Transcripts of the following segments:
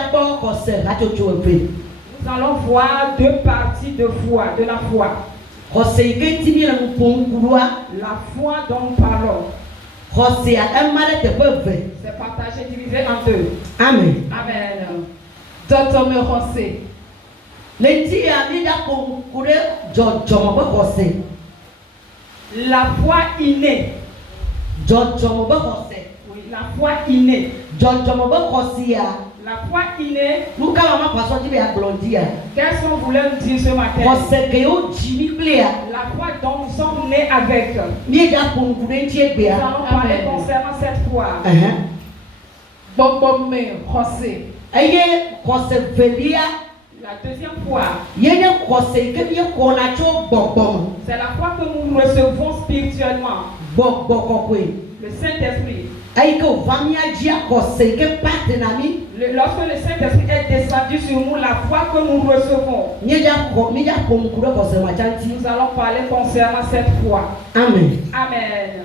Nous allons voir deux parties de foi, de la foi. La foi dont nous parlons. C'est partagé, divisé en deux. Amen. Amen. Docteur me José. La foi innée. Oui, la foi innée. La foi innée. Qu'est-ce qu'on voulait nous dire ce matin? La foi dont nous sommes nés avec. Nous allons parler concernant cette foi. Bobomé, José. La deuxième foi. C'est la foi que nous recevons spirituellement. Le Saint-Esprit. Lorsque le Saint-Esprit est descendu sur nous, la foi que nous recevons. Nous allons parler concernant cette foi. Amen. Amen.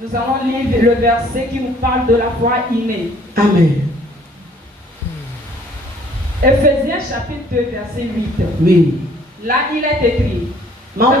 Nous allons lire le verset qui nous parle de la foi innée. Amen. Éphésiens chapitre 2 verset 8. Oui. Là il est écrit. Amen.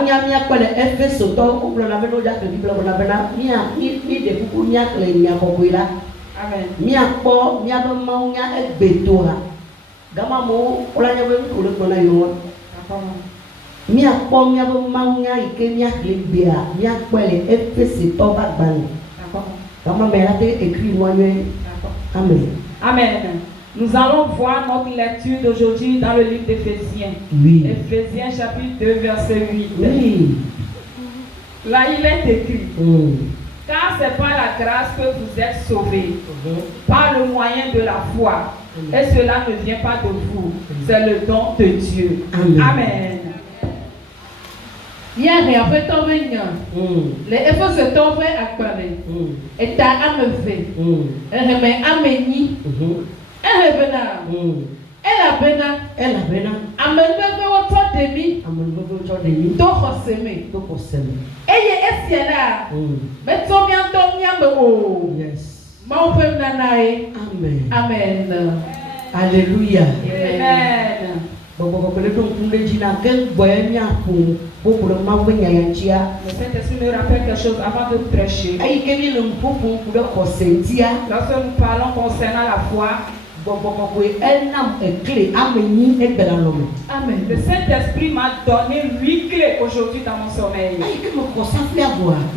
Amen. Nous allons voir notre lecture d'aujourd'hui dans le livre d'Éphésiens. Oui. Éphésiens chapitre 2 verset 8. Oui. Là il est écrit. Car c'est par la grâce que vous êtes sauvés, par le moyen de la foi. Et cela ne vient pas de vous, c'est le don de Dieu. Amen. Amen. Hier et après ton réunion, les efforts se tombent à parler. Et ta âme fait. Elle remet ameni. Elle revenant. Elle a bena. Amène votre demi. Et est là. Mais ton bien Yes. Amen. Amen. Alléluia. Amen. Le Saint-Esprit me rappelle quelque chose avant de prêcher. Lorsque nous parlons concernant la foi, Amen. Le Saint-Esprit m'a donné 8 clés aujourd'hui dans mon sommeil.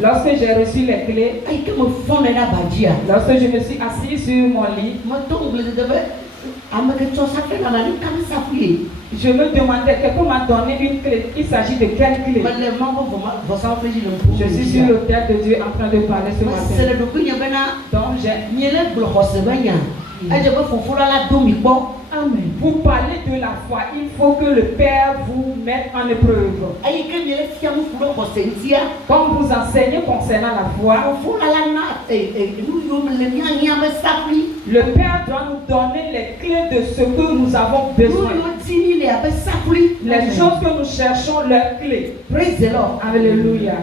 Lorsque j'ai reçu les clés, lorsque je me suis assis sur mon lit, je me demandais, quelqu'un m'a donné une clé. Il s'agit de quelle clé? Je suis sur l'autel de Dieu en train de parler ce matin. Donc Amen. Pour parler de la foi, il faut que le Père vous mette en épreuve. Comme vous enseignez concernant la foi, le Père doit nous donner les clés de ce que nous avons besoin. Les choses que nous cherchons, leurs clés. Praise the Lord. Alléluia.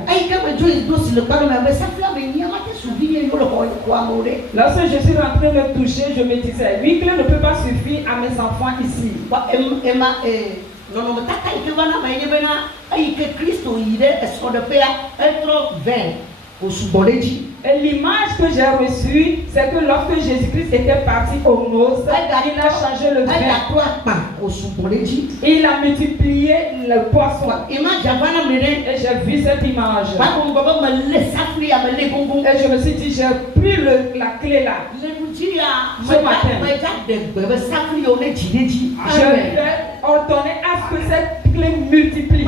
Lorsque je suis rentré me toucher, je me disais, 8 clés ne peuvent pas suffire à mes enfants ici. Et l'image que j'ai reçue, c'est que lorsque Jésus-Christ était parti aux noces, il a changé le vin. Il a multiplié le poisson. Et j'ai vu cette image. Et je me suis dit, j'ai pris la clé là. Ce matin, je vais ordonner à ce que cette clé multiplie.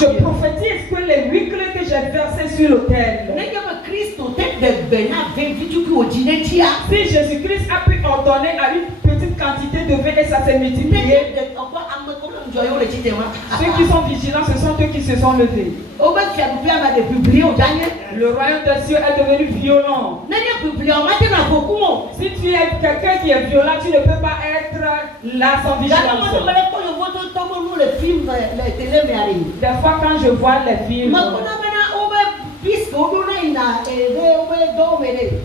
Je prophétise que les 8 clés que j'ai versées sur l'autel, si Jésus-Christ a pu ordonner à une petite quantité de vin et ça s'est multiplié, ceux qui sont vigilants, ce sont ceux qui se sont levés. Le royaume des cieux est devenu violent. Si tu es quelqu'un qui est violent, tu ne peux pas être là sans vigilance. Des fois quand je vois les films, puisque on a une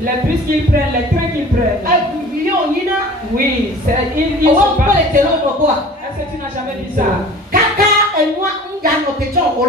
Les bus qu'ils prennent, les trains qu'ils prennent. Oui, ils on sont va pas. pas les télés quoi. Est-ce que tu n'as jamais vu ça? Kaka et moi, on gagne notre temps. On a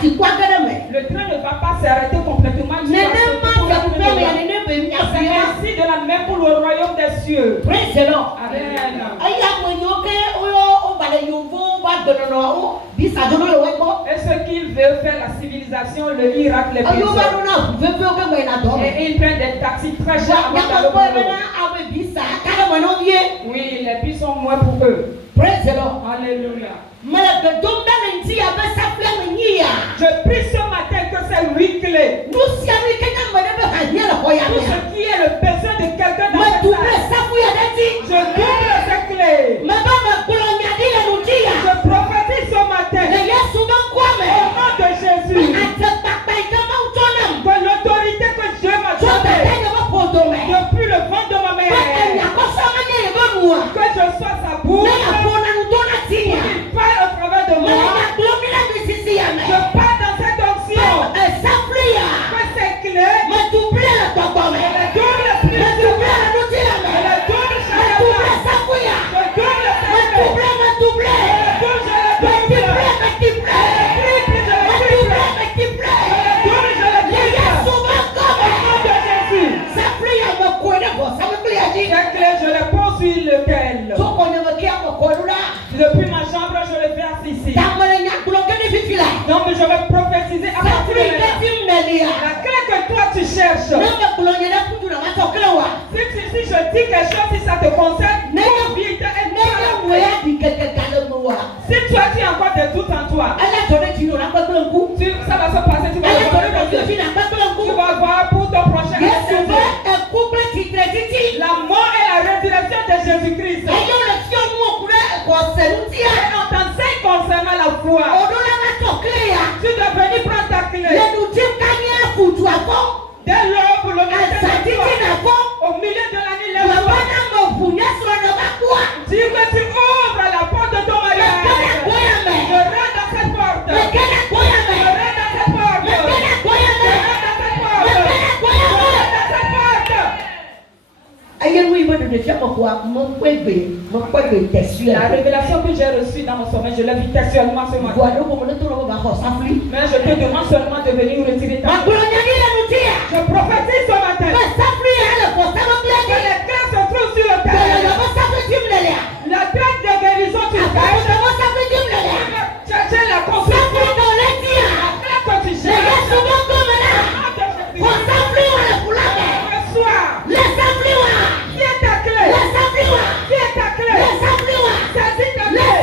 dit quoi que Le train ne va pas s'arrêter complètement. mais même pas ça peut faire rien ne peut C'est ainsi de la même pour le royaume des cieux. Praise the Lord. Amen. Aya mwenyoke oyo obale yovo ba donono bisa dono yo webo. Et ce qu'ils veulent faire la civilisation, le Irak, les pays. Ayo ba dona veut que moi na do. Et ils prennent des taxis très chers. Ya ko bena awe bisa kada mwana vie. Oui, les bus sont moins pour eux. Praise the Lord. Alléluia. Mais de domda nti abe sapla mnyia. Je prie ce matin que c'est lui clé. Nous si ami kenya mwene be hanya la hoya. Tout ce qui est le besoin de quelqu'un dans Mais cette tout salle. ça vous ya dati. Je double ces clés. Mama kulonya dile nutia. Je prophétise ce matin. Le Yesu ban kwa me. Au nom de Jésus. Ate papa kama utonam. Que l'autorité que Dieu m'a donnée depuis le ventre de ma mère. Que je sois sa bouche. Il parle au travers de moi. Je parle dans cette onction. Que ces clés. Elle est double puissance. Elle est double changement. Je double je les pose sur lequel. Depuis ma chambre, je le fais assis ici. Non, mais je vais prophétiser à partir de maintenant. La clé que toi tu cherches. Si je dis quelque chose, si ça te concerne, ton vie est si tu as encore des doutes en toi, ça va se passer, tu vas voir pour ton prochain. La mort et la résurrection de Jésus-Christ. Et on t'enseigne concernant la foi. Tu dois venir prendre ta clé. Dès lors, pour le matin, au milieu de la nuit, lève-toi. Dis que tu ouvres la porte de ton mariage. Je rentre dans cette porte. Je rentre dans cette porte. Je rentre dans cette porte. Je rentre dans cette porte. La révélation que j'ai reçue dans mon sommeil, je l'ai vue textuellement ce matin. Mais je te demande seulement de venir retirer ta clé. Je prophétise ce matin que les clés se trouvent sur le terrain. La traite de guérison, tu chercher la construction. La clé que tu cherches. Reçois. Qui est ta clé? Qui est ta clé? Saisis ta clé.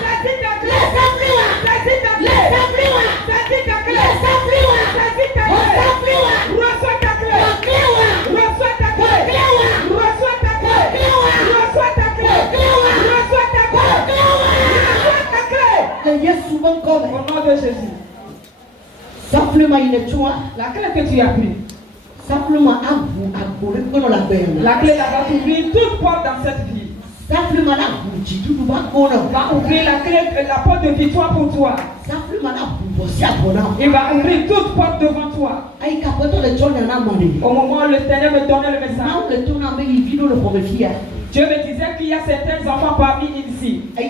Saisis ta clé. Saisis ta clé. Saisis ta clé. Saisis ta clé. Reçois ta clé. Reçois ta clé. Reçois ta clé. Reçois ta clé. Reçois ta clé. Reçois ta clé. Au nom de Jésus. La clé que tu as prise. La clé va ouvrir toute porte dans cette vie. Va ouvrir la porte de victoire pour toi. Il va ouvrir toute porte devant toi. Au moment où le Seigneur me donnait le message, Dieu me disait qu'il y a certains enfants parmi ici. Et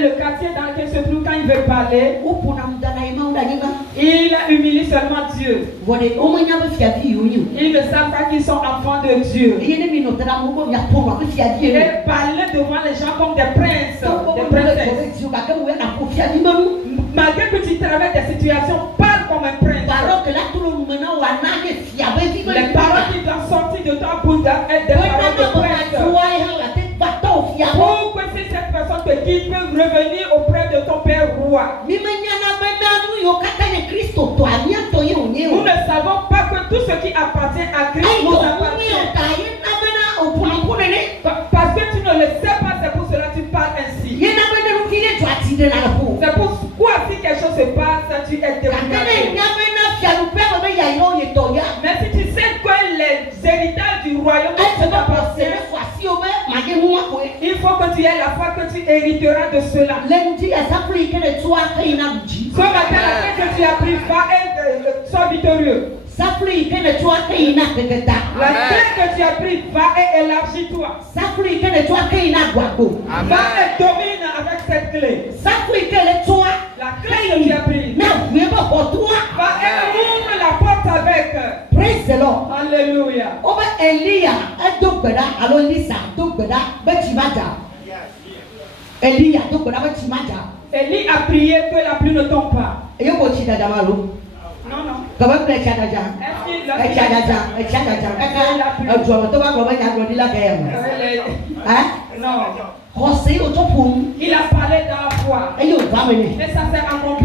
le quartier dans lequel se trouve, quand il veut parler, il humilie seulement Dieu. Ils ne savent pas qu'ils sont enfants de Dieu. Et parler devant les gens comme des princes, des princesses. Malgré que tu traverses des situations, parle comme un prince. Les paroles qui doivent sortir de toi pour être des paroles de prince. Pour que si cette personne te quitte, peut revenir auprès de ton Père roi. Nous ne savons pas que tout ce qui appartient à Christ nous appartient. Parce que tu ne le sais pas, c'est pour cela que tu parles ainsi. C'est pourquoi si quelque chose se passe, tu es découragé. Mais si tu sais que les héritages du royaume t'appartiennent, il faut que tu aies la foi que tu hériteras de cela. Ce matin, la clé que tu as pris va être sois victorieux. La clé que tu as pris va et élargis-toi. Va et domine avec cette clé. La clé que tu as pris va et ouvre la porte avec. Praise the Lord. Alléluia. Over Elia, alo Lisa, Elia, Élie a prié que la pluie ne tombe pas. Non, non. Est-ce qu'il non. Il a parlé dans la foi. Et ça s'est accompli.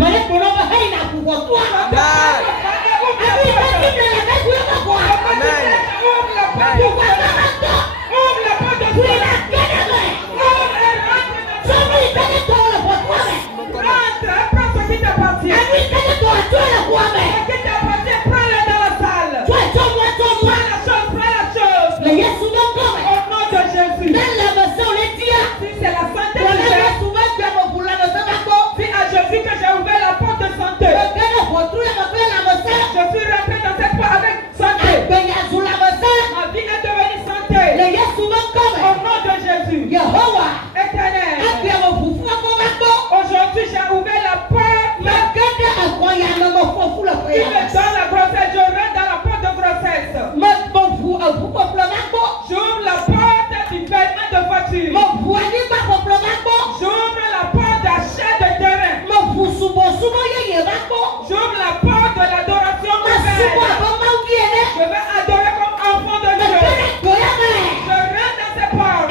Aujourd'hui, j'ai ouvert la porte. Il me donne la grossesse. Je rentre dans la porte de grossesse. J'ouvre la porte du paiement de voiture. J'ouvre la porte d'achat de terrain. J'ouvre la porte de l'adoration nouvelle. Je vais adorer comme enfant de Dieu. Je rentre dans ces portes.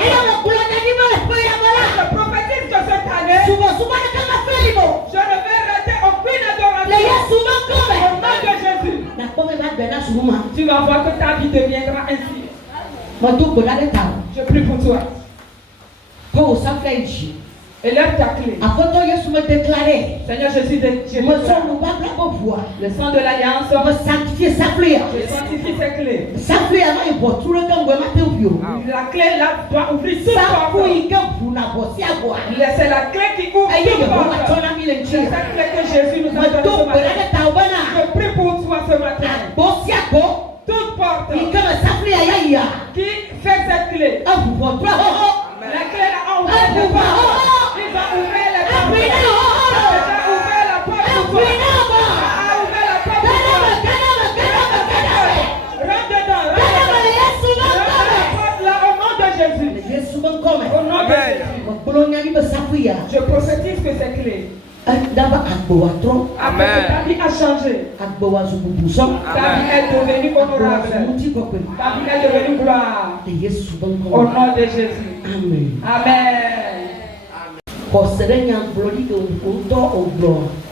Je prophétise que cette année, je ne vais rater aucune adoration. Au nom de Jésus. Tu vas voir que ta vie deviendra ainsi. Je prie pour toi. Et lève ta clé. Seigneur Jésus, je le sang de l'alliance, je sanctifie ces clés. La clé là doit ouvrir toute porte. C'est la clé qui ouvre toute porte. C'est cette clé que Jésus nous a donnée ce matin. Je prie pour toi ce matin. Toute porte qui fait cette clé. La clé là a ouvert les portes. Il va ouvrir les portes. Il a ouvert la porte pour toi. Il a ouvert la porte pour toi. Rentre dedans. Rentre la porte là au nom de Jésus. Au nom de Jésus. Je prophétise que c'est clé. Amen. Ta vie a changé. Ta vie est devenue honorable. Ta vie est devenue gloire. Au nom de Jésus. Amen. Amen.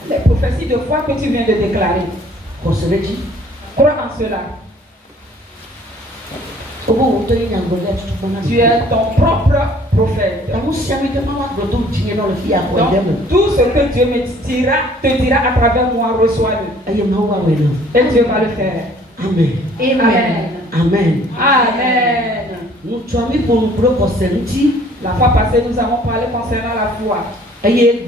Les prophéties de foi que tu viens de déclarer. Crois en cela. Tu es ton propre prophète. Donc, tout ce que Dieu te dira à travers moi, reçois-le. Et Dieu va le faire. Amen. Amen. Amen. Amen. La fois passée, nous avons parlé concernant la foi. Et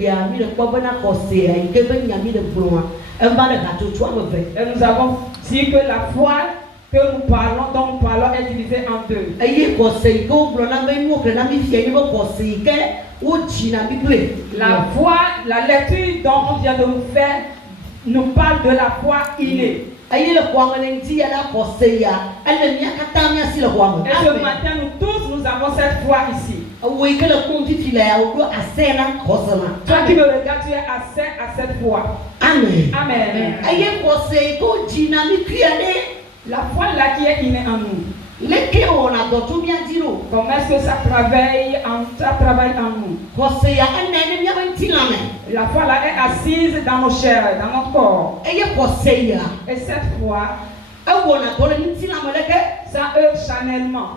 nous avons dit que la foi que nous parlons, dont nous parlons, est divisée en deux. La foi, la lecture dont on vient de nous faire, nous parle de la foi innée. Et ce matin, nous tous, nous avons cette foi ici. Toi qui me regardes, tu es accès à cette foi. Amen. Amen. La foi là qui est innée en nous. Comment est-ce que ça travaille en nous? La foi là est assise dans nos chairs, dans notre corps. Et cette foi, ça œuvre charnellement.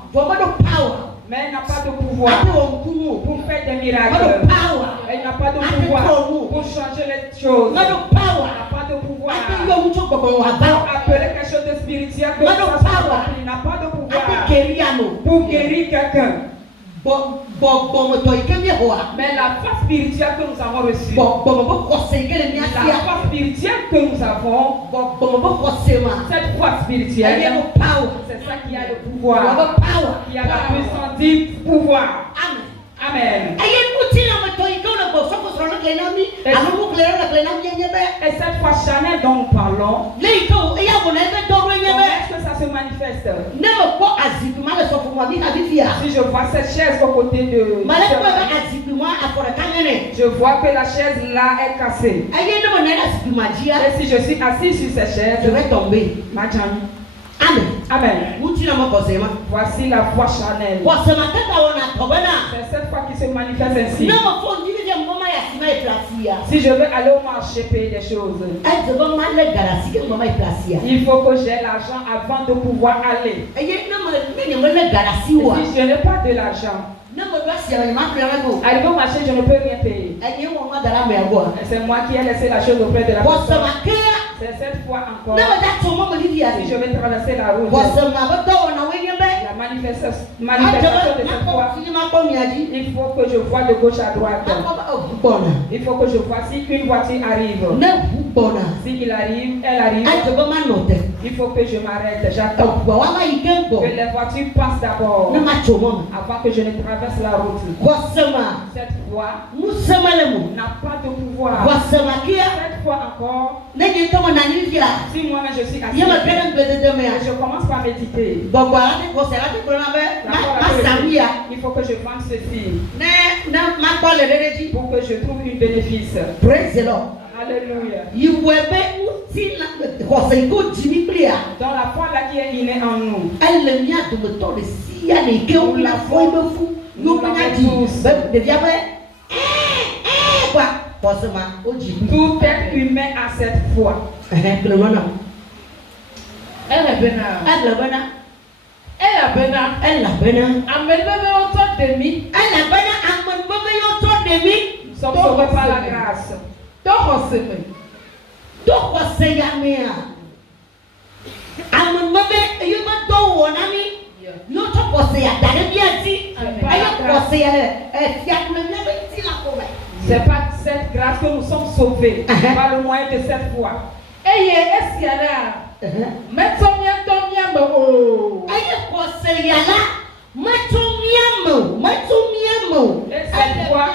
Mais elle n'a pas de pouvoir pour faire des miracles. Elle n'a pas de pouvoir pour changer les choses. Elle n'a pas de pouvoir pour appeler quelque chose de spirituel. Elle n'a pas de pouvoir pour guérir quelqu'un. Mais la foi spirituelle que nous avons reçue, la foi spirituelle que nous avons, cette foi spirituelle, c'est ça qui a le pouvoir, qui a la puissance du pouvoir. Amen. Et cette foi Chanel dont nous parlons, comment est-ce que ça se manifeste? Si je vois cette chaise aux côtés de... Je vois que la chaise là est cassée. Et si je suis assis sur cette chaise, je vais tomber. Amen. Amen. Voici la foi Chanel. C'est cette foi qui se manifeste ainsi. Si je veux aller au marché payer des choses, il faut que j'ai l'argent avant de pouvoir aller. Et si je n'ai pas de l'argent, arrivé au marché, je ne peux rien payer. C'est moi qui ai laissé la chose auprès de la personne. C'est cette fois encore. Si je vais traverser la route, la manifestation de cette foi, il faut que je vois de gauche à droite. Il faut que je vois si une voiture arrive. Si il arrive, elle arrive. Il faut que je m'arrête. J'attends que les voitures passent d'abord avant que je ne traverse la route. Cette foi n'a pas de pouvoir. Cette fois encore, si moi-même je suis assis, je commence par méditer. Il faut que je vende ceci pour que je trouve une bénéfice. Alléluia. Dans la foi là qui est innée en nous. Tout être humain a cette foi. Nous sommes sauvés par la grâce. C'est pas cette grâce que nous sommes sauvés par le moyen de cette foi. Et cette foi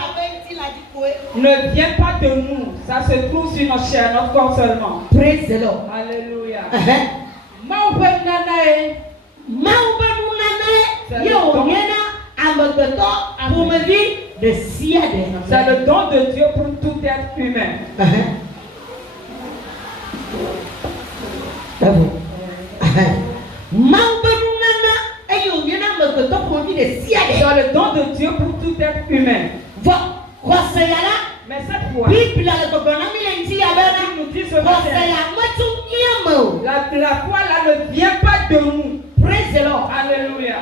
ne vient pas de nous, ça se trouve sur notre chair, notre corps seulement. Praise the Lord. Alléluia. C'est le don de Dieu pour tout être humain. C'est le don de Dieu pour tout être humain. Mais cette fois, nous dit ce matin, la foi là ne vient pas de nous. Praise the Lord. Alléluia.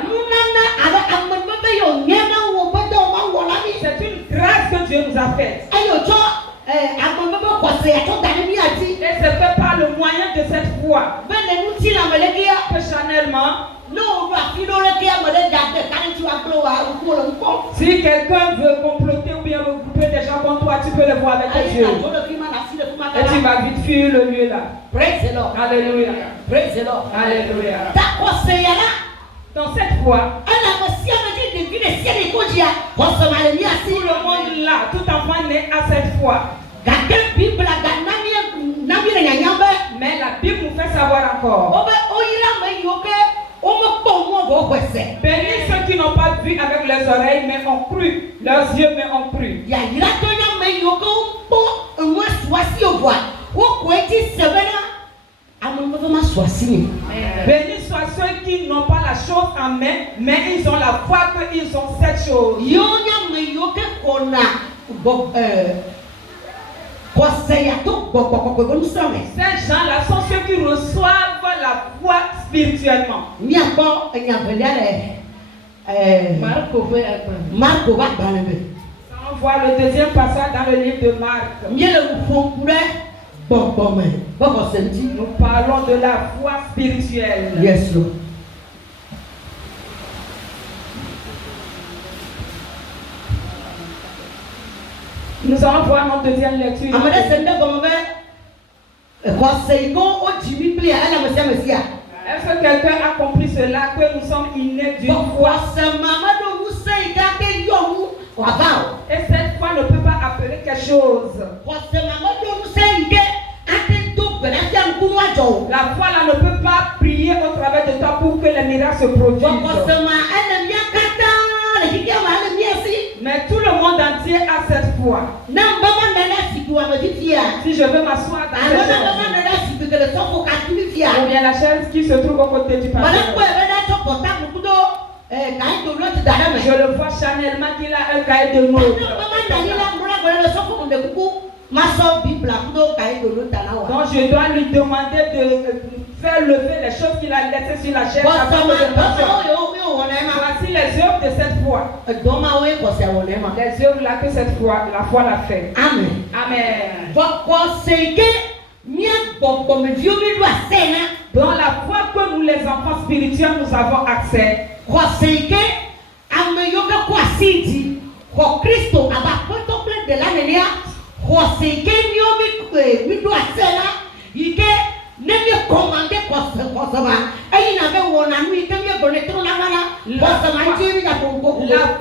C'est une grâce que Dieu nous a faite. Et c'est fait par le moyen de cette foi. Que charnellement, si quelqu'un veut comploter ou bien regrouper des gens contre toi, tu peux le voir avec tes yeux. Et tu vas vite fuir le lieu là. Praise the Lord. Alléluia. Praise the Lord. Alléluia. Dans cette foi, tout le monde là, tout enfant né à cette foi. Mais la Bible nous fait savoir encore. Bénis ceux qui n'ont pas vu avec leurs oreilles mais ont cru, leurs yeux mais ont cru. Bénis soient ceux qui n'ont pas la chose en main, mais ils ont la foi qu'ils ont cette chose. Ces gens-là sont ceux qui reçoivent la foi spirituellement. On voit le deuxième passage dans le livre de Marc. Nous parlons de la foi spirituelle. Yes, Lord. Nous allons voir notre deuxième lecture. Est-ce que quelqu'un a compris cela, que nous sommes innés d'une foi? Et cette foi ne peut pas appeler quelque chose. La foi là ne peut pas prier au travers de toi pour que les miracles se produisent. Mais tout le monde entier a cette foi. Si je veux m'asseoir dans cette chaise, ou bien la chaise qui se trouve au côté du pasteur, je le vois charnellement qu'il a un cahier de notes. Donc je dois lui demander de faire lever les choses qu'il a laissées sur la chaise. Voici les œuvres de cette foi. Les œuvres là que cette foi, la foi l'a fait. Amen. Amen. Dans la foi que nous les enfants spirituels nous avons accès. La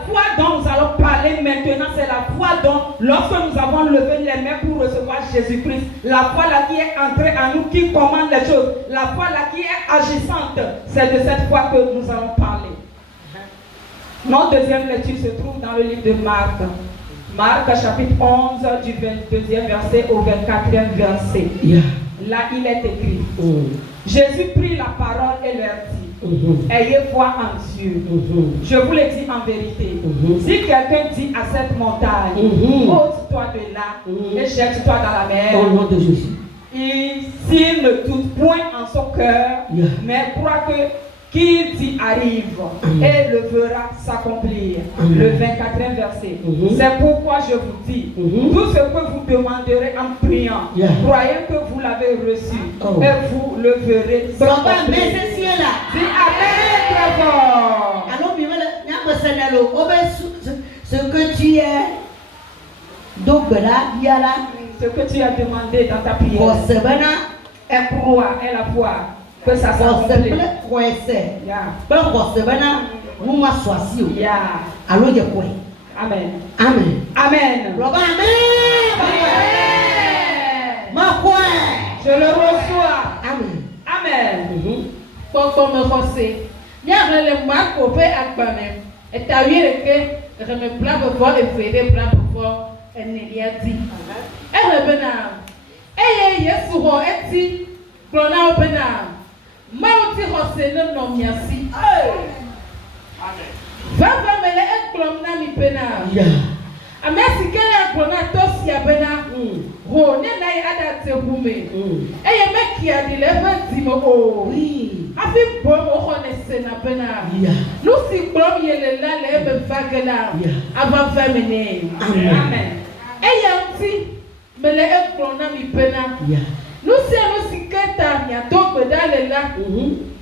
foi dont nous allons parler maintenant, c'est la foi dont, lorsque nous avons levé les mains pour recevoir Jésus-Christ, la foi là qui est entrée en nous, qui commande les choses, la foi là qui est agissante, c'est de cette foi que nous allons parler. Notre deuxième lecture se trouve dans le livre de Marc. Marc chapitre 11 du 22e verset au 24e verset. Là il est écrit. Jésus prit la parole et leur dit, ayez foi en Dieu. Je vous le dis en vérité. Si quelqu'un dit à cette montagne, ôte-toi de là et jette-toi dans la mer, et s'il ne doute point en son cœur, mais croit que qu'il dit arrive et le verra s'accomplir. Le 24e verset. C'est pourquoi je vous dis, tout ce que vous demanderez en priant, croyez que vous l'avez reçu et vous le verrez s'accomplir. Dis Amen très fort. Ce que tu es, ce que tu as demandé dans ta prière est croire, est la foi. Que ça s'accomplit. Amen. Amen. Amen. Je le reçois. Amen. Amen. Pourquoi me forcer? Il y a le marque au père Akbanem. Et t'as vu que je me plains pour voir et faire des plans pour voir et ne rien dit. Et le benam. Et Yeshua est dit. Prona au benam. Mauti Hossein non miasi. Va me le eklomna mi pena. Amesi kele eklomna tosi abena. Ho ne na ada te hume. Eye meki adi leve zimo o. Afi bom o hone sena pena. Lusi klom yele la leve vagela. Ava femene. Amen. Eye anti me le eklomna mi pena. Nous sommes si keta mia toko dale la.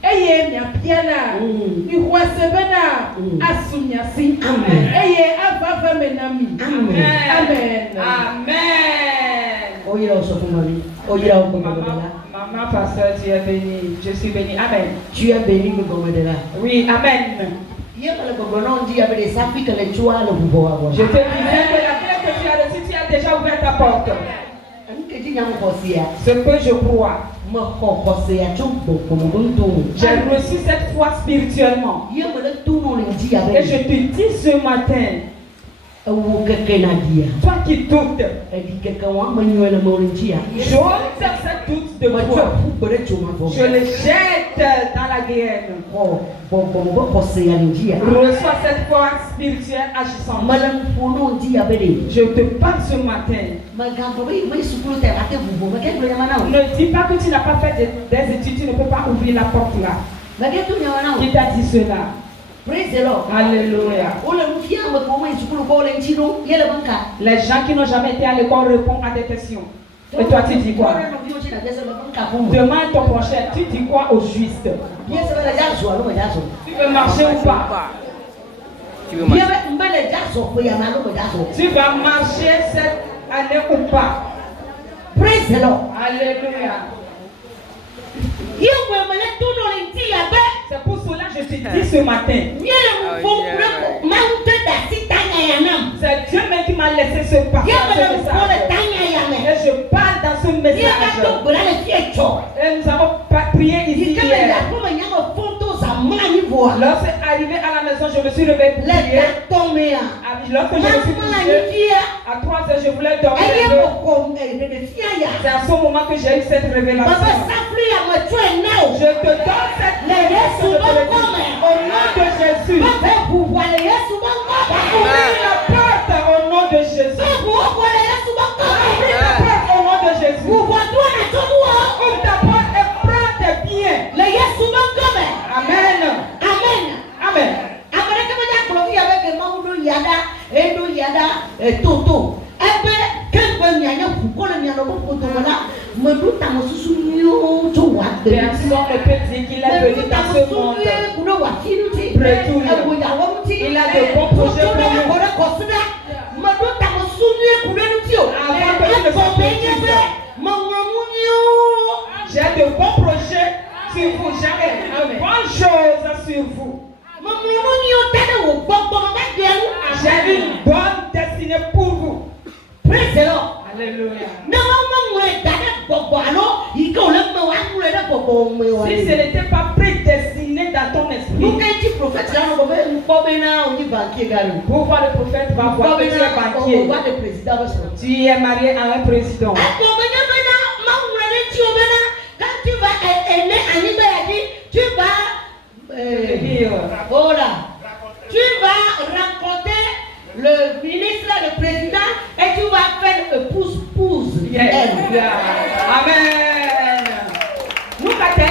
Eye mia piala. Ni wasebena asunya si. Amen. Eye ava menami. Amen. Amen. Amen. Oira osofumali. Oira okomodela. Maman pasteur, tu es béni. Je suis béni. Amen. Tu es béni okomodela. Oui, amen. Je te disais que la clé que tu as reçue, tu as déjà ouvert ta porte. Ce que je crois, j'ai reçu cette foi spirituellement. Et je te dis ce matin, toi qui doutes, j'ôte cette doute de toi. Je le jette dans la guerre. Reçois cette foi spirituelle agissante. Je te parle ce matin. Ne dis pas que tu n'as pas fait des études, tu ne peux pas ouvrir la porte là. Qui t'a dit cela? Praise the Lord. Alléluia. Les gens qui n'ont jamais été à l'école répondent à des questions. Et toi tu dis quoi? Demande ton prochain, tu dis quoi au juste? Tu veux marcher ou pas? Tu vas marcher année ou pas. Praise the Lord. Alléluia. C'est pour cela que je te dis ce matin. C'est Dieu même qui m'a laissé ce partage. Et je parle dans ce message. Et nous avons prié ici hier. Lorsque arrivé à la maison, je me suis réveillé pour prier. Lorsque je me suis couché, à 3 heures, je voulais dormir. C'est à ce moment que j'ai eu cette révélation. Je te donne cette révélation au nom de Jésus. Ouvre la porte au nom de Jésus. Ouvre la porte au nom de Jésus. Ouvre ta porte et prends tes biens. Amen. Amen. Personne ne peut dire qu'il est venu dans ce monde. Il a de bons projets pour nous. J'ai de bons projets sur vous. J'ai de bonnes choses sur vous. J'ai une bonne destinée pour vous. Praise the Lord. Alléluia. Si ce n'était pas prédestiné dans ton esprit, pour voir le prophète, va voir que tu es banquier. Tu es marié à un président. Quand tu vas aimer tu vas tu vas rencontrer le ministre, le président, et tu vas faire pouce-pouce. Amen. Nous, quand tu as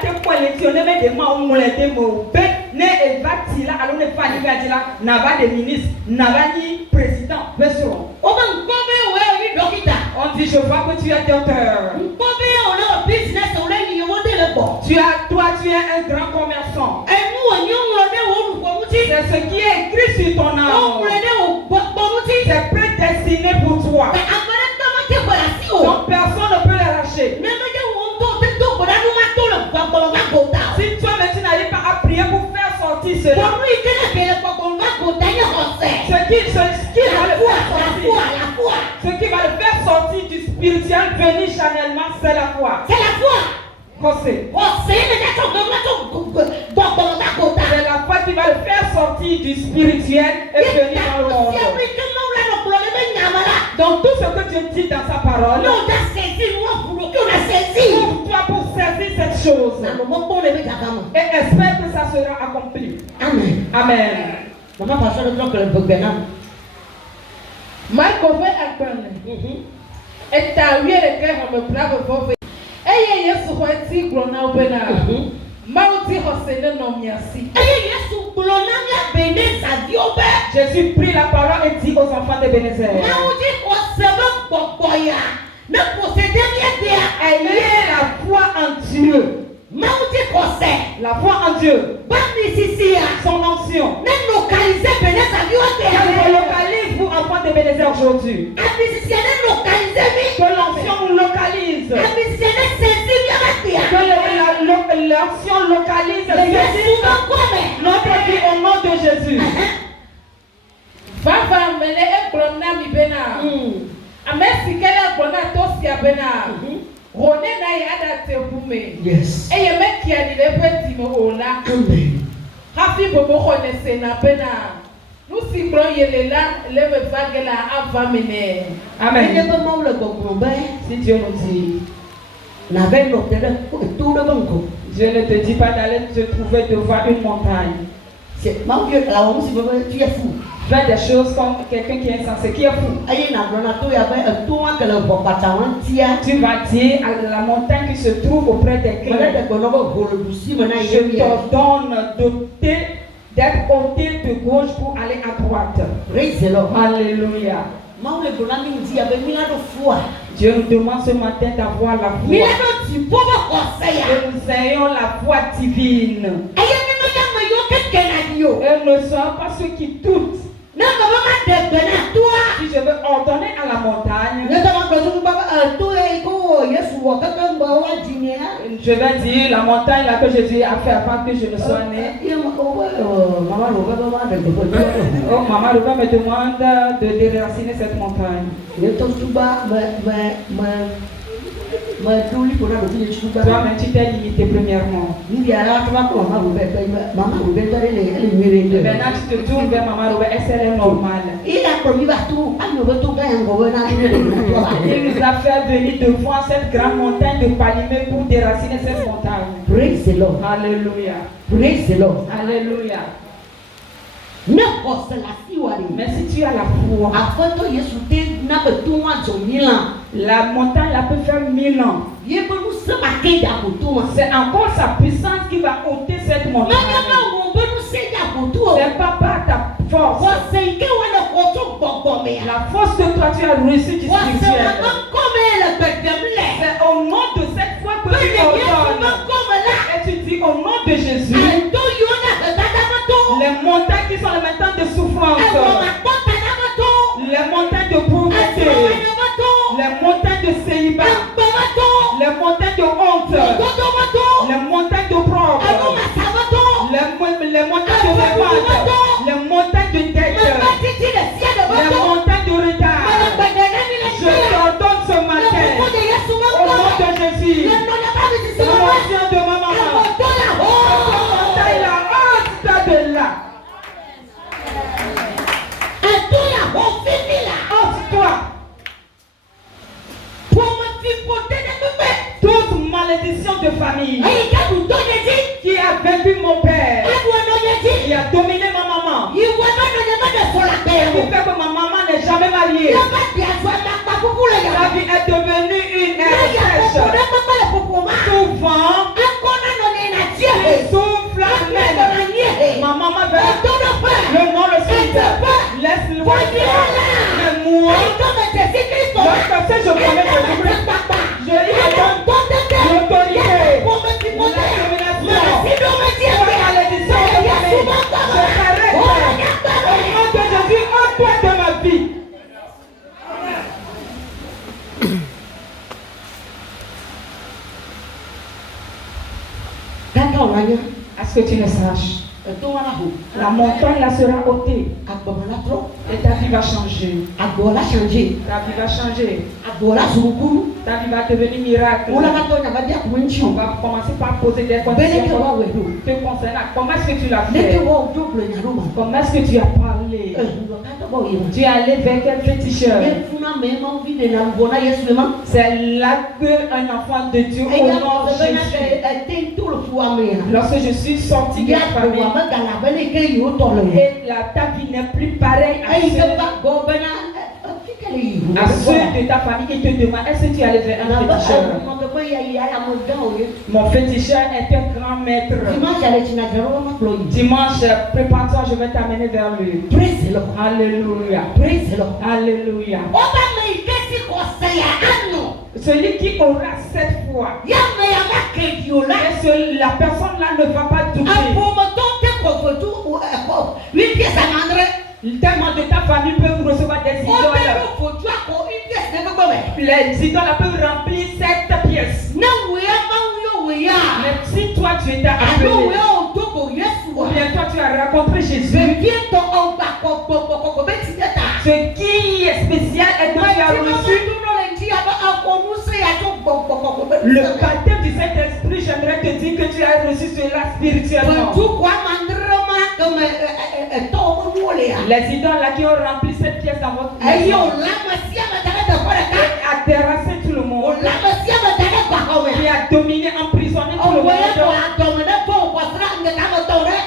été collectionné, mais des mots, on l'a dit, ne va-t-il là, alors ne va dire là, n'a pas de ministre, n'a pas ni président. On dit, je vois que tu es docteur. Tu es un grand commerçant. C'est ce qui est écrit sur ton âme. C'est prédestiné pour toi. Donc personne ne peut l'arracher. Si toi tu n'arrives pas à prier pour faire sortir cela, ce qui va le faire sortir du spirituel, venir charnellement, c'est la foi. C'est la foi. C'est la foi qui va le faire sortir du spirituel et venir dans le monde. Donc tout ce que Dieu dit dans sa parole, ouvre-toi pour saisir cette chose et espère que ça sera accompli. Amen. Amen. Maman pasteur le bloc le Benam. Michael fait un et t'as eu le cœur me brave pour faire. Et Yesu hoiti glona obena. Mauti hosene no miasi. Jésus prit la parole et dit aux enfants de Bénézer. Ayez la foi en Dieu. La foi en Dieu. Son onction. Elle localise vous enfants de Bénézer aujourd'hui. Que l'onction vous localise. Que l'onction localise notre vie au nom de Jésus. Papa mele e glona mi bena. Amesi kele glona tosia bena. Rone na yada te bume. Yes. E ye me kia ni le petit mo ola. Amen. Happy bobo connaisse na bena. Nous si bron yelela le me vagela ava mene. Amen. Si Dieu nous dit, Dieu ne te dit pas d'aller te trouver devant une montagne. C'est mon Dieu, là où tu es fou. Faire des choses comme quelqu'un qui est insensé, qui est fou. Tu vas dire à la montagne qui se trouve auprès des clés, je t'ordonne d'être ôté de gauche pour aller à droite. Alléluia. Dieu nous demande ce matin d'avoir la foi. Que nous ayons la foi divine. Et ne soyons pas ceux qui doutent. Si je veux ordonné à la montagne. Je vais dire la montagne là que Jésus a fait avant que je ne sois né. Oh, Maman Ruba me demande de déraciner cette montagne. Toi-même, tu t'es limité premièrement. Maintenant, tu te tournes vers Maman Ruba, est-ce qu'elle est normale? Il nous a fait venir devant cette grande montagne de Palimé pour déraciner cette montagne. Praise the Lord. Alléluia. Praise the Lord. Alléluia. Mais si tu as la foi, la montagne la peut faire 1000 ans. C'est encore sa puissance qui va ôter cette montagne. C'est pas par ta force. La force que toi tu as reçue du spirituel. C'est au nom de cette foi que tu ordonnes. Et tu dis au nom de Jésus. Les montagnes qui sont les montagnes de souffrance, les montagnes de pauvreté, les montagnes de célibat, les montagnes de honte, les montagnes de preuve, les montagnes de revanche, les montagnes de dette, les montagnes de retard. Je t'ordonne ce matin, au nom de Jésus, au nom de ma maman, de là. Ôte-toi. Toute malédiction de famille qui a vaincu mon père, qui a dominé ma maman, qui fait que ma maman n'est jamais mariée. Sa vie est devenue une sèche. Souvent, il souffle la mer. Ma maman veut le nom le suite. Laisse-le voir. Mais moi, lorsque je connais je lui donne l'autorité, la domination, la malédiction de famille. Je t'arrête. Au nom de Jésus, ôte-toi de ma vie. À ce que tu le saches, la montagne là sera ôtée et ta vie va changer. Ta vie va changer. Ta vie va devenir miracle. On va commencer par poser des conditions te concernant. Comment est-ce que tu l'as fait? Comment est-ce que tu as parlé? Tu es allé vers quel féticheur? C'est là qu'un enfant de Dieu au nom de Jésus. Lorsque je suis sorti de la famille, et ta vie n'est plus pareille à ceux de ta famille qui te demandent est-ce que tu allais vers un féticheur? Mon féticheur est un grand maître. Dimanche, prépare-toi, je vais t'amener vers lui. Alléluia. Alléluia. Celui qui aura cette foi, la personne là ne va pas douter. Tellement de ta famille peut recevoir des idoles. Les idoles peuvent remplir cette pièce. Mais si toi tu étais appelé, ou bien toi tu as rencontré Jésus, ce qui est spécial est que tu as reçu le baptême du Saint-Esprit. J'aimerais te dire que tu as reçu cela spirituellement. Les idoles là qui ont rempli cette pièce dans votre maison a terrassé tout le monde, qui a dominé, emprisonné tout le monde.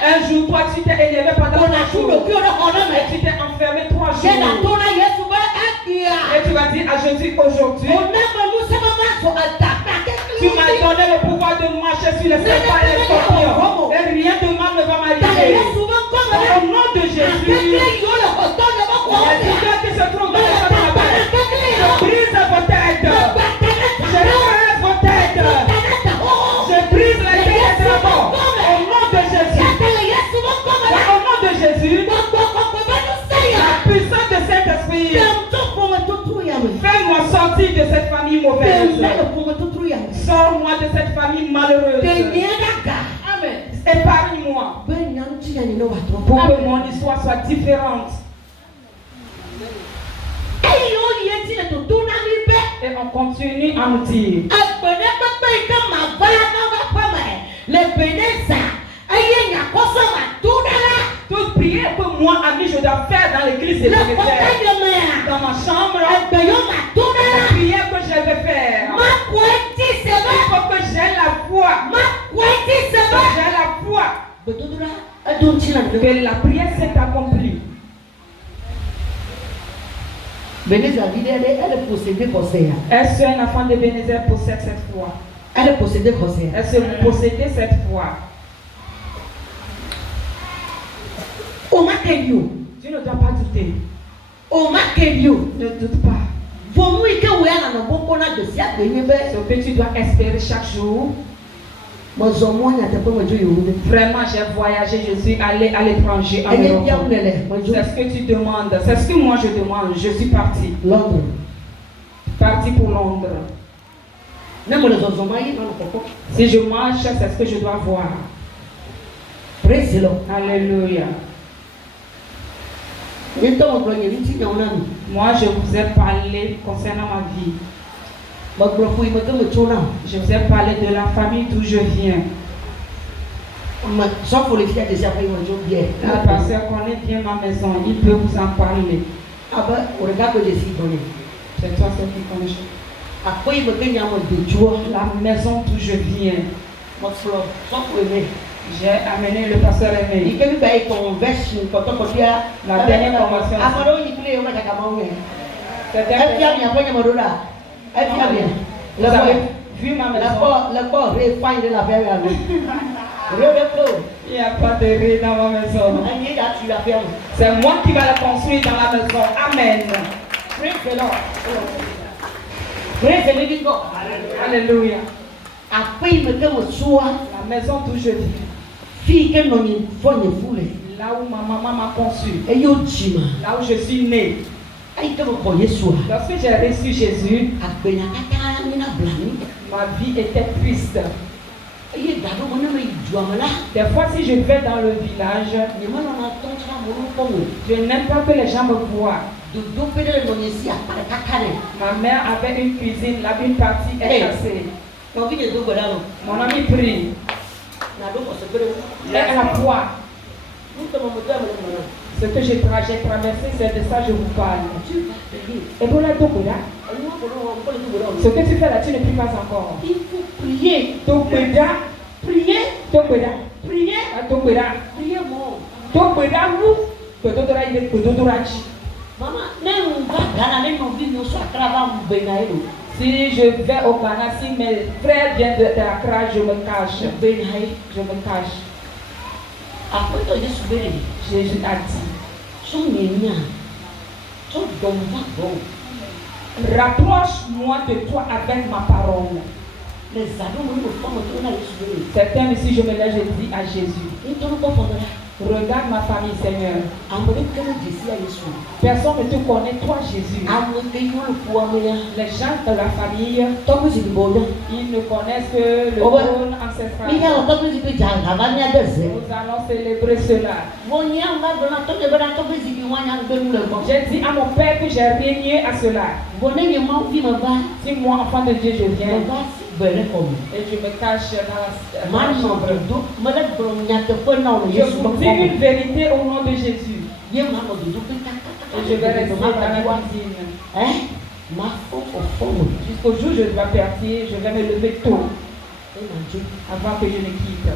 Un jour, toi tu t'es élevé pendant 3 jours et tu t'es enfermé 3 jours. Et tu vas dire à Jésus aujourd'hui, tu m'as donné le pouvoir de marcher sur les serpents et les scorpions, et rien de mal ne va m'arriver. Au nom de Jésus, les idoles qui se trouvent dans votre tête, je brise vos têtes, je rase vos têtes, je brise les têtes de la mort. Au nom de Jésus, au nom de Jésus, la puissance de Saint-Esprit de cette famille mauvaise. Sors-moi de cette famille malheureuse. Amen. Épargne-moi pour que mon histoire soit différente. Et on continue à nous dire toute prière que moi, ami, je dois faire dans l'église de dans ma chambre, la prière que je vais faire, il faut que j'ai la foi. J'ai la foi que la prière s'est accomplie. Est-ce qu'un enfant de Bénézer possède cette foi? Est-ce que vous possédez cette foi? Tu ne dois pas douter. Ne doute pas. Ce que tu dois espérer chaque jour. Vraiment, j'ai voyagé, je suis allé à l'étranger en Europe. C'est ce que tu demandes. C'est ce que moi je demande. Je suis parti. Londres. Parti pour Londres. Si je marche, c'est ce que je dois voir. Praise the Lord. Alléluia. Moi, je vous ai parlé concernant ma vie. Je vous ai parlé de la famille d'où je viens. Le pasteur connaît bien ma maison. Il peut vous en parler. C'est toi celle qui connaît. La maison d'où je viens. J'ai amené le pasteur Aimé. La dernière conversion. Vous avez vu ma maison? Il n'y a pas de riz dans ma maison. C'est moi qui vais la construire dans la maison. Amen. Alléluia. La maison d'où je vis. Là où ma maman m'a conçu. Là où je suis né. Lorsque j'ai reçu Jésus, ma vie était triste. Des fois, si je vais dans le village, je n'aime pas que les gens me voient. Ma mère avait une cuisine, là, une partie est cassée. Mon ami prie. Et à la foi. Ce que j'ai traversé, c'est de ça que je vous parle. Et pour la Tokoda, ce que tu fais là, tu ne pries pas encore. Il faut prier. Tokoda, prier. Tokoda, prier. Tokoda, Priez moi. Tokoda, vous. Tokoda, il est Tokoda. Maman, si je vais au Ghana, si mes frères viennent de Accra, je me cache. Je me cache. Jésus a dit, rapproche-moi de toi avec ma parole. Certains ici, je me lève, je dis à Jésus, regarde ma famille, Seigneur. Personne ne te connaît, toi, Jésus. Les gens de la famille, ils ne connaissent que le trône ancestral. Nous allons célébrer cela. J'ai dit à mon Père que j'ai régné à cela. Si moi, enfant de Dieu, je viens. Et je me cache dans la chambre. Je vous dis une vérité au nom de Jésus. Et je vais rester dans la cuisine. Jusqu'au jour où je dois partir, je vais me lever tôt. Avant que je ne quitte.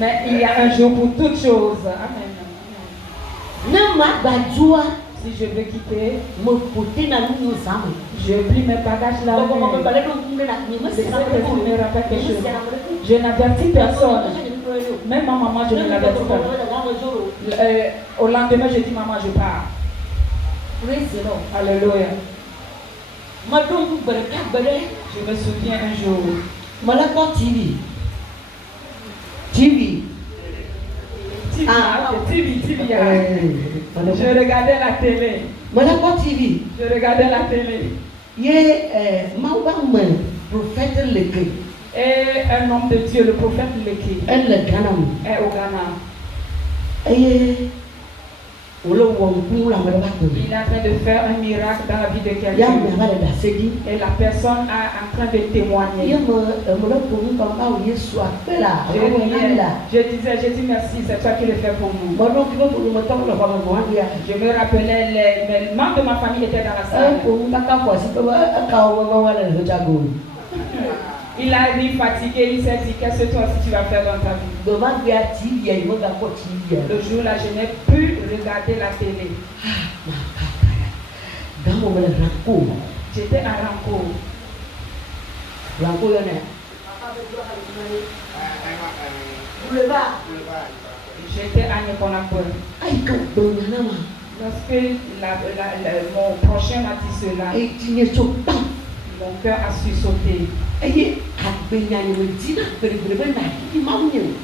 Mais il y a un jour pour toutes choses. Amen. Si je veux quitter, je plie mes bagages là. Je n'avertis personne. Même ma maman, je ne l'avertis pas. Au lendemain, je dis maman, je pars. Alléluia. Je me souviens un jour. TV. Je regardais la télé. Je regardais la télé. prophète Leke. Et un homme de Dieu, le prophète Leke, Elle le Ghana. est au Ghana. Et il Il est en train de faire un miracle dans la vie de quelqu'un. Et la personne est en train de témoigner. Je dis merci, c'est toi qui le fais pour nous. Je me rappelais, les membres de ma famille étaient dans la salle. Il a été fatigué, il s'est dit, qu'est-ce que toi aussi tu vas faire dans ta vie? Le jour-là, je n'ai pu regarder la télé. J'étais à Ranco. J'étais à Nyekonakwe. Lorsque mon prochain m'a dit cela, mon cœur a sursauté.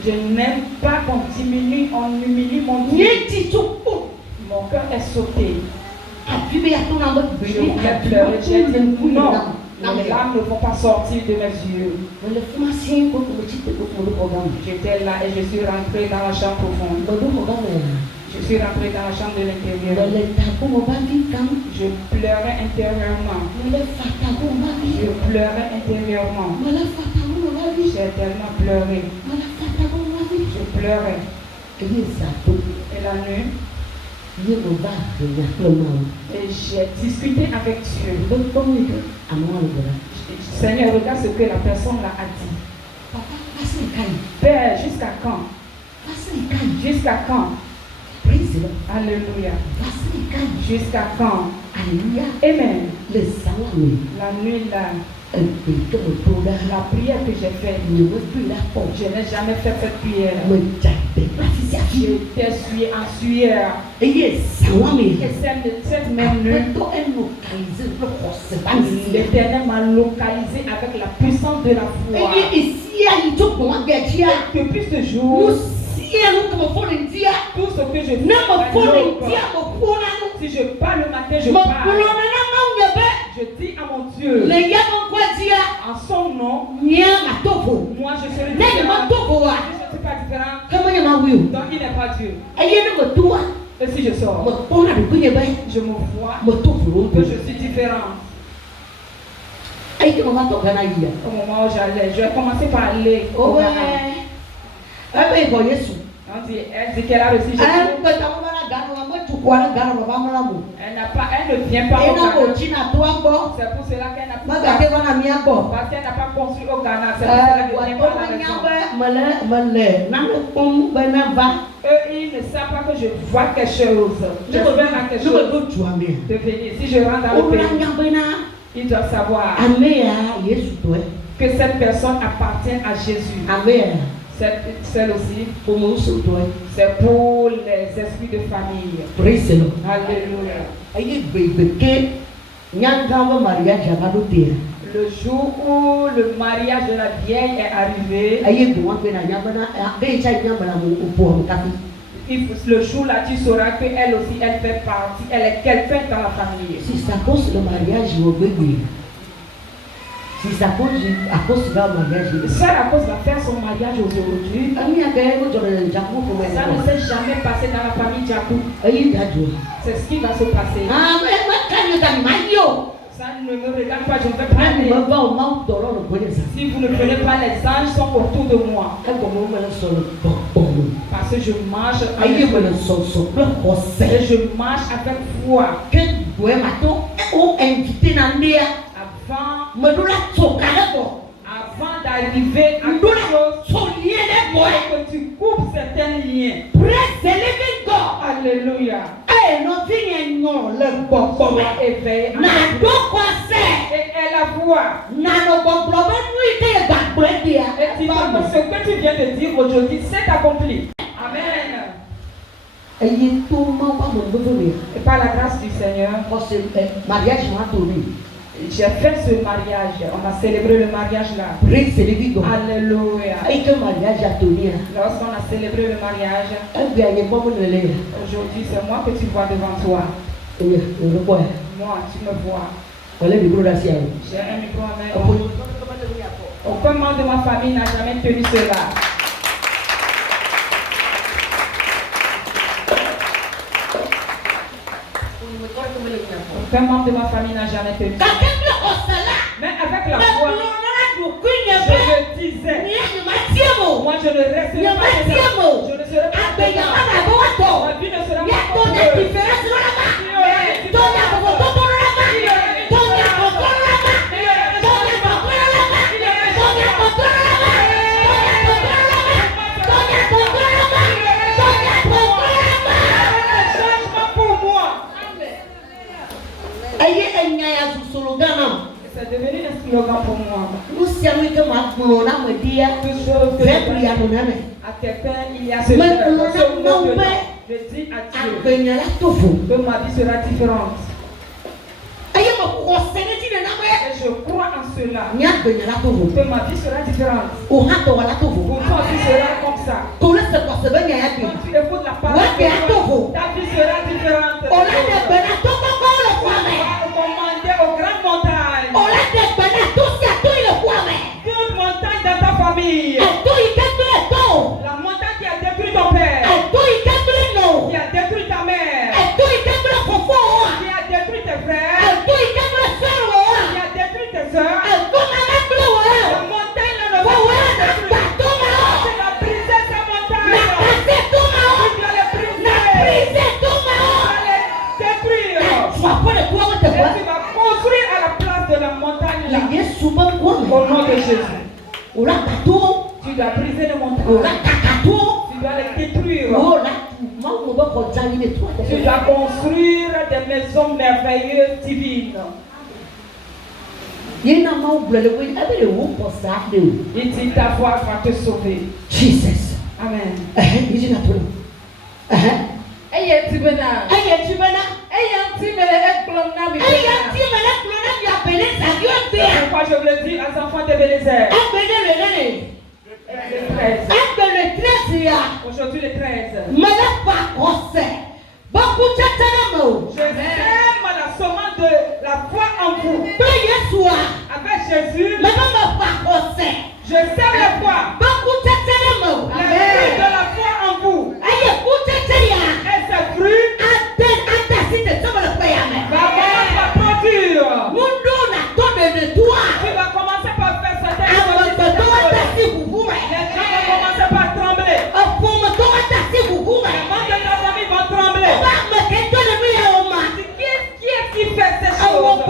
Je n'aime pas qu'on diminue, on humilie mon Dieu. Mon cœur est sauté. Je voulais pleurer, j'ai dit non, les larmes ne vont pas sortir de mes yeux. J'étais là et je suis rentrée dans la chambre profonde. Je suis rentrée dans la chambre de l'intérieur. Je pleurais intérieurement. Je pleurais intérieurement. J'ai tellement pleuré. Je pleurais. Et la nuit, et j'ai discuté avec Dieu. Seigneur, regarde ce que la personne là a dit. Père, jusqu'à quand? Jusqu'à quand? Alléluia. Jusqu'à quand? Amen. La nuit là, la prière que j'ai faite, je n'ai jamais fait cette prière. J'étais en sueur. Et cette même nuit, l'Éternel m'a localisé avec la puissance de la foi. Depuis ce jour, tout ce que je fais, si je parle le matin, je parle. Je dis à mon Dieu, en son nom, moi je serai différent. Je ne suis pas différent. Donc il n'est pas Dieu. Et si je sors, je me vois que je suis différent. Au moment où j'allais, je vais commencer par aller au Ghana. Elle dit qu'elle a reçu Jésus. Elle ne vient pas au Ghana. C'est pour cela qu'elle n'a pas parce qu'elle n'a pas construit au Ghana. C'est pour cela qu'elle ne vient pas à la maison. Eux, ils ne savent pas que je vois quelque chose. Je fais quelque chose de venir. Si je rentre dans le pays, ils doivent savoir que cette personne appartient à Jésus. Celle aussi, c'est pour les esprits de famille. Alléluia. Le jour où le mariage de la vieille est arrivé, le jour-là, tu sauras qu'elle aussi, elle fait partie, elle est quelqu'un dans la famille. Si ça cause le mariage, si ça cause à cause de mariage, ça à cause va faire son mariage aujourd'hui. Ça ne s'est jamais passé dans la famille Djakou. C'est ce qui va se passer. Ça ne me regarde pas, je ne vais pas aller. Si vous ne prenez pas, les anges sont autour de moi. Parce que je marche avec et je marche avec foi. Avant d'arriver à quelque chose, que tu coupes certains liens. Alléluia. Sois éveillé. Et elle la voix. Et tu vois que ce que tu viens de dire aujourd'hui, c'est accompli. Amen. Et par la grâce du Seigneur, j'ai fait ce mariage. On a célébré le mariage là. Alléluia. Lorsqu'on a célébré le mariage, aujourd'hui c'est moi que tu vois devant toi. Moi, tu me vois. J'ai un micro à main. Aucun membre de ma famille n'a jamais tenu cela. Aucun membre de ma famille n'a jamais tenu cela. Mais avec la foi, je disais, moi je ne resterai pas dedans. Je ne serai pas dedans. Ma vie ne sera pas c'est devenu un slogan pour moi. À quelqu'un, il y a ce mot. Je dis à Dieu que ma vie sera différente. Et je crois en cela. Que ma vie sera différente. Pour toi, tu seras comme ça. Quand tu écoutes la parole de Dieu, ta vie sera différente. On va commander aux grandes montagnes. Toute montagne dans ta famille. La montagne qui a détruit ton père. Qui a détruit ta mère. Qui a détruit tes frères. Qui a détruit tes soeurs. La montagne là ne va pas détruire. Tu vas briser ta montagne. Tu dois les briser. Tu dois les détruire. Et tu vas construire à la place de la montagne là. Au nom de Jésus. Tu dois briser les montagnes. Tu dois les détruire. Tu dois construire des maisons merveilleuses divines. Il dit ta voix va te sauver. Jesus. Amen. Pourquoi je le dis aux enfants de Bélézer? Aujourd'hui le 13. Je sème la semence de la foi en vous. Avec Jésus, je sème la foi. La vie de la foi en vous. Et ce fruit va commencer à produire. Tu vas commencer par faire certaines choses. Les gens vont commencer par trembler. Les membres de ta famille vont trembler. Qui est-ce qui fait ces choses?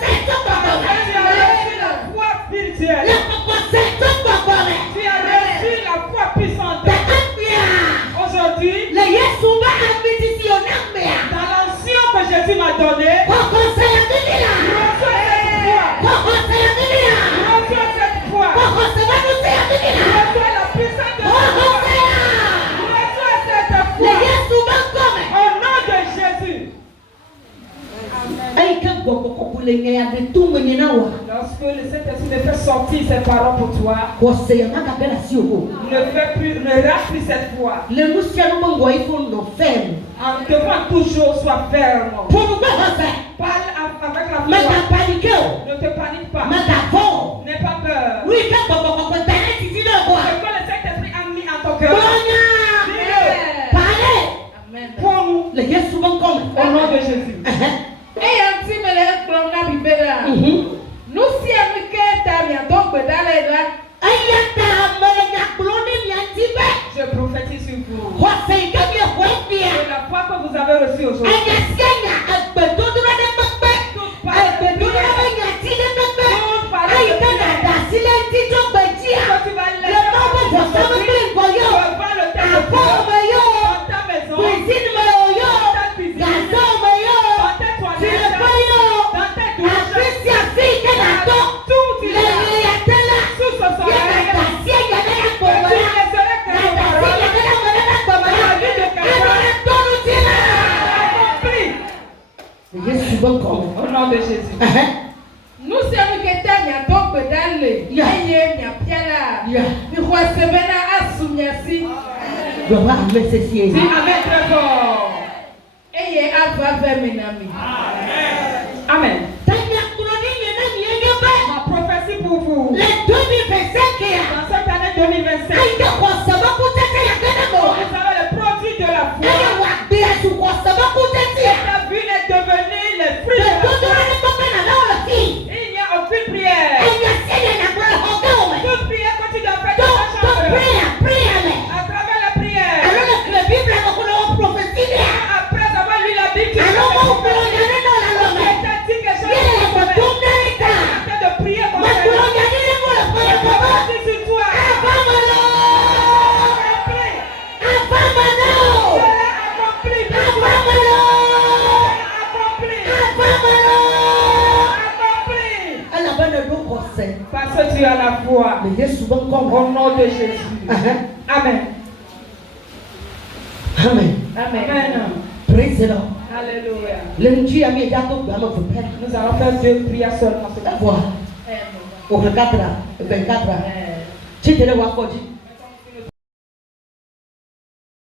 C'est toi qui le fais. Tu as reçu la foi spirituelle. Tu as reçu la foi puissante. Aujourd'hui, dans l'ancien que Jésus m'a donné, reçois cette foi. Reçois la puissance de Dieu. Reçois cette foi. Au nom de Jésus. Lorsque le Saint-Esprit me fait sortir ces paroles pour toi, ne rate plus cette foi. En devant toujours sois ferme. Parle avec la foi. Ne te panique pas. N'aie pas peur. Ce que le Saint-Esprit a mis en ton cœur, dis-le. Amen. Pour nous. Au nom de Jésus. Je prophétise sur vous. Et la foi que vous avez reçue aujourd'hui. Au nom de Jésus. Nous sommes qui t'aiment donc dans les Dis amen très fort. Eye ava ve menami. que tu as la foi. Au nom de Jésus. Amen. Amen. Amen. Praise the Lord. Alléluia. Nous allons faire 2 prières seulement. Au 24, 24. Tu te le vois,